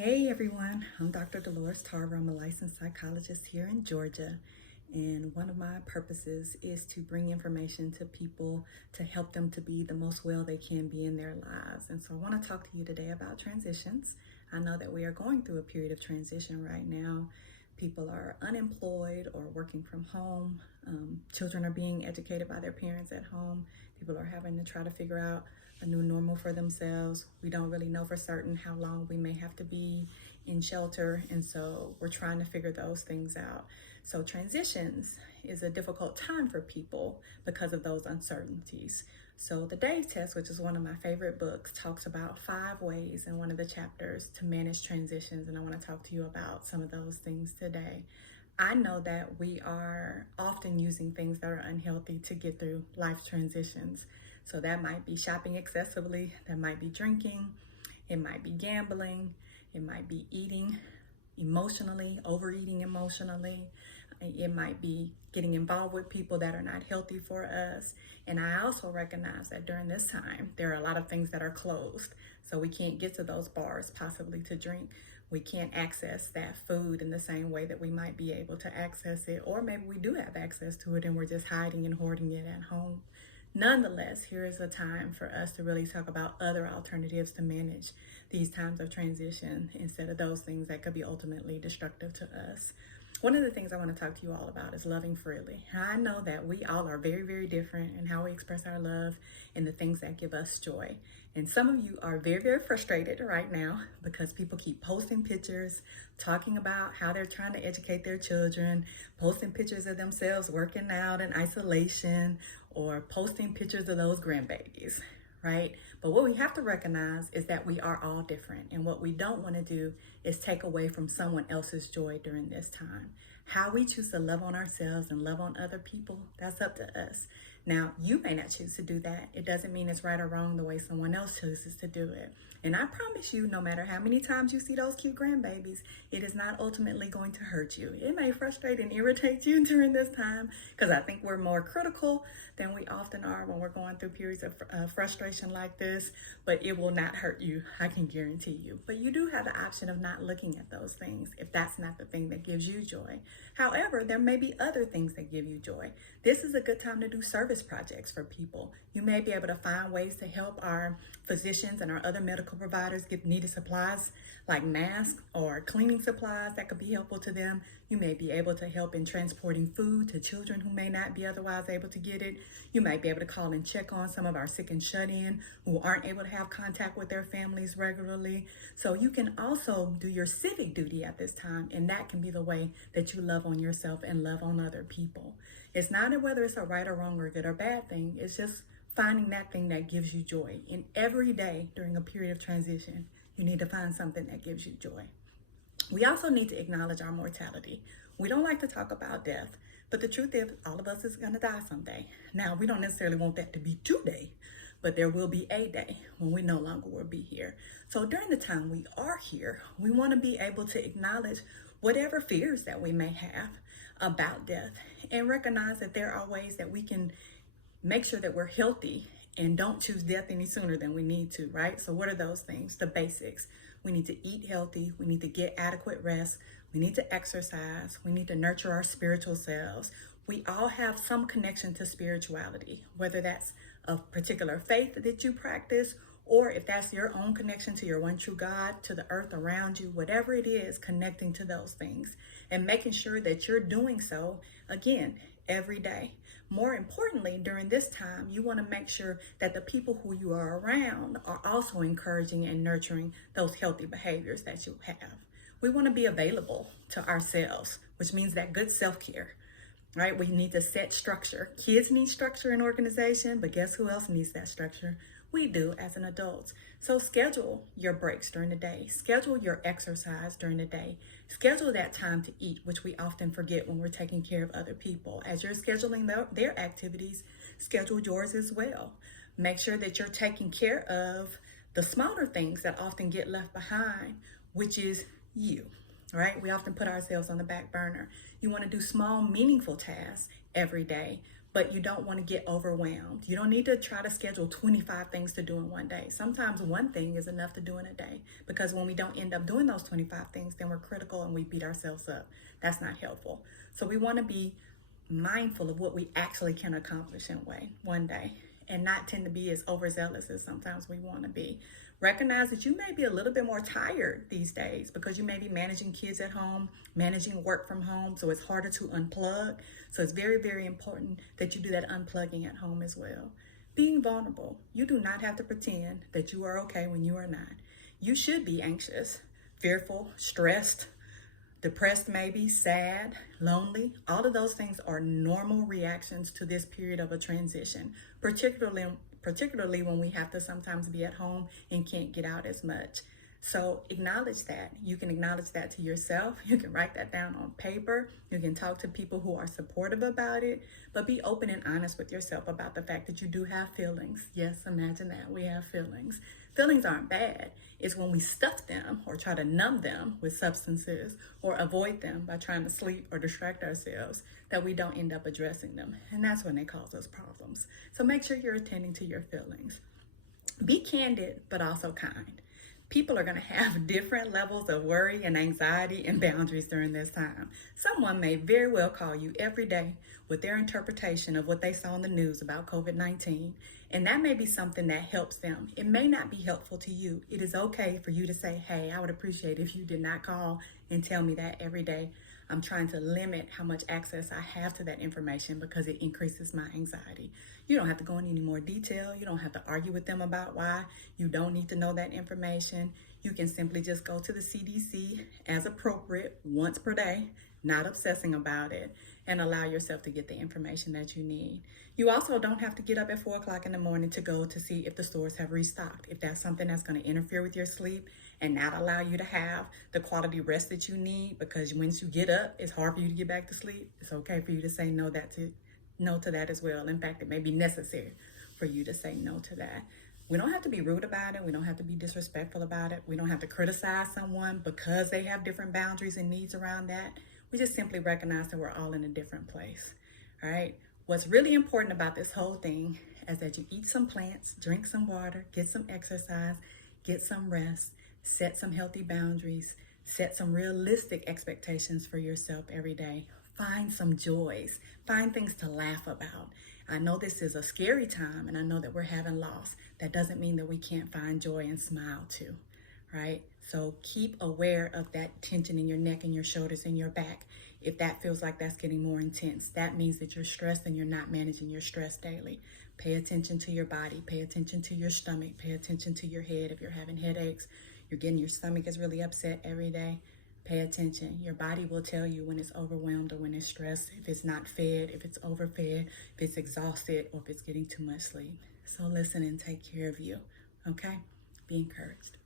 Hey everyone, I'm Dr. Dolores Tarver. I'm a licensed psychologist here in Georgia, and one of my purposes is to bring information to people to help them to be the most well they can be in their lives. And so I want to talk to you today about transitions. I know that we are going through a period of transition right now. People are unemployed or working from home. Children are being educated by their parents at home. People are having to try to figure out a new normal for themselves. We don't really know for certain how long we may have to be in shelter, and so we're trying to figure those things out. So transitions is a difficult time for people because of those uncertainties. So the Dave Test, which is one of my favorite books, talks about 5 ways in one of the chapters to manage transitions, and I want to talk to you about some of those things today. I know that we are often using things that are unhealthy to get through life transitions. So that might be shopping excessively, that might be drinking, it might be gambling, it might be eating emotionally, overeating emotionally. It might be getting involved with people that are not healthy for us. And I also recognize that during this time, there are a lot of things that are closed. So we can't get to those bars possibly to drink. We can't access that food in the same way that we might be able to access it. Or maybe we do have access to it and we're just hiding and hoarding it at home. Nonetheless, here is a time for us to really talk about other alternatives to manage these times of transition instead of those things that could be ultimately destructive to us. One of the things I want to talk to you all about is loving freely. I know that we all are very, very different in how we express our love and the things that give us joy. And some of you are very, very frustrated right now because people keep posting pictures, talking about how they're trying to educate their children, posting pictures of themselves working out in isolation, or posting pictures of those grandbabies, right? But what we have to recognize is that we are all different. And what we don't want to do is take away from someone else's joy during this time. How we choose to love on ourselves and love on other people, that's up to us. Now, you may not choose to do that. It doesn't mean it's right or wrong the way someone else chooses to do it. And I promise you, no matter how many times you see those cute grandbabies, it is not ultimately going to hurt you. It may frustrate and irritate you during this time because I think we're more critical than we often are when we're going through periods of frustration like this, but it will not hurt you, I can guarantee you. But you do have the option of not looking at those things if that's not the thing that gives you joy. However, there may be other things that give you joy. This is a good time to do service projects for people. You may be able to find ways to help our physicians and our other medical providers get needed supplies like masks or cleaning supplies that could be helpful to them. You may be able to help in transporting food to children who may not be otherwise able to get it. You might be able to call and check on some of our sick and shut-in who aren't able to have contact with their families regularly. So you can also do your civic duty at this time, and that can be the way that you love on yourself and love on other people. It's not whether it's a right or wrong or good or bad thing. It's just finding that thing that gives you joy. And every day during a period of transition, you need to find something that gives you joy. We also need to acknowledge our mortality. We don't like to talk about death, but the truth is all of us is going to die someday. Now, we don't necessarily want that to be today, but there will be a day when we no longer will be here. So during the time we are here, we want to be able to acknowledge whatever fears that we may have about death and recognize that there are ways that we can make sure that we're healthy and don't choose death any sooner than we need to, right? So what are those things? The basics. We need to eat healthy. We need to get adequate rest. We need to exercise. We need to nurture our spiritual selves. We all have some connection to spirituality, whether that's a particular faith that you practice, or if that's your own connection to your one true God, to the earth around you, whatever it is, connecting to those things and making sure that you're doing so, again, every day. More importantly, during this time, you want to make sure that the people who you are around are also encouraging and nurturing those healthy behaviors that you have. We want to be available to ourselves, which means that good self-care, right? We need to set structure. Kids need structure and organization, but guess who else needs that structure? We do as an adult. So schedule your breaks during the day. Schedule your exercise during the day. Schedule that time to eat, which we often forget when we're taking care of other people. As you're scheduling their activities, schedule yours as well. Make sure that you're taking care of the smaller things that often get left behind, which is you, right? We often put ourselves on the back burner. You want to do small, meaningful tasks every day. but you don't want to get overwhelmed. You don't need to try to schedule 25 things to do in one day. Sometimes one thing is enough to do in a day, because when we don't end up doing those 25 things, then we're critical and we beat ourselves up. That's not helpful. So we want to be mindful of what we actually can accomplish in one day, and not tend to be as overzealous as sometimes we want to be. Recognize that you may be a little bit more tired these days because you may be managing kids at home, managing work from home, so it's harder to unplug. So it's very, very important that you do that unplugging at home as well. Being vulnerable. You do not have to pretend that you are okay when you are not. You should be anxious, fearful, stressed, depressed, maybe sad, lonely. All of those things are normal reactions to this period of a transition, particularly when we have to sometimes be at home and can't get out as much. So acknowledge that. You can acknowledge that to yourself. You can write that down on paper. You can talk to people who are supportive about it, but be open and honest with yourself about the fact that you do have feelings. Yes, imagine that. We have feelings. Feelings aren't bad. It's when we stuff them or try to numb them with substances or avoid them by trying to sleep or distract ourselves that we don't end up addressing them. And that's when they cause us problems. So make sure you're attending to your feelings. Be candid, but also kind. People are going to have different levels of worry and anxiety and boundaries during this time. Someone may very well call you every day with their interpretation of what they saw in the news about COVID-19, and that may be something that helps them. It may not be helpful to you. It is okay for you to say, hey, I would appreciate if you did not call and tell me that every day. I'm trying to limit how much access I have to that information because it increases my anxiety. You don't have to go into any more detail. You don't have to argue with them about why you don't need to know that information. You can simply just go to the CDC as appropriate once per day, not obsessing about it, and allow yourself to get the information that you need. You also don't have to get up at 4 o'clock in the morning to go to see if the stores have restocked. If that's something that's going to interfere with your sleep and not allow you to have the quality rest that you need, because once you get up, it's hard for you to get back to sleep, it's okay for you to say no to that as well. In fact, it may be necessary for you to say no to that. We don't have to be rude about it. We don't have to be disrespectful about it. We don't have to criticize someone because they have different boundaries and needs around that. We just simply recognize that we're all in a different place, all right? What's really important about this whole thing is that you eat some plants, drink some water, get some exercise, get some rest, set some healthy boundaries, set some realistic expectations for yourself every day. Find some joys, find things to laugh about. I know this is a scary time, and I know that we're having loss. That doesn't mean that we can't find joy and smile too, right? So keep aware of that tension in your neck and your shoulders and your back. If that feels like that's getting more intense, that means that you're stressed and you're not managing your stress daily. Pay attention to your body, pay attention to your stomach, pay attention to your head. If you're having headaches, your stomach is really upset every day, pay attention. Your body will tell you when it's overwhelmed or when it's stressed, if it's not fed, if it's overfed, if it's exhausted, or if it's getting too much sleep. So listen and take care of you, okay? Be encouraged.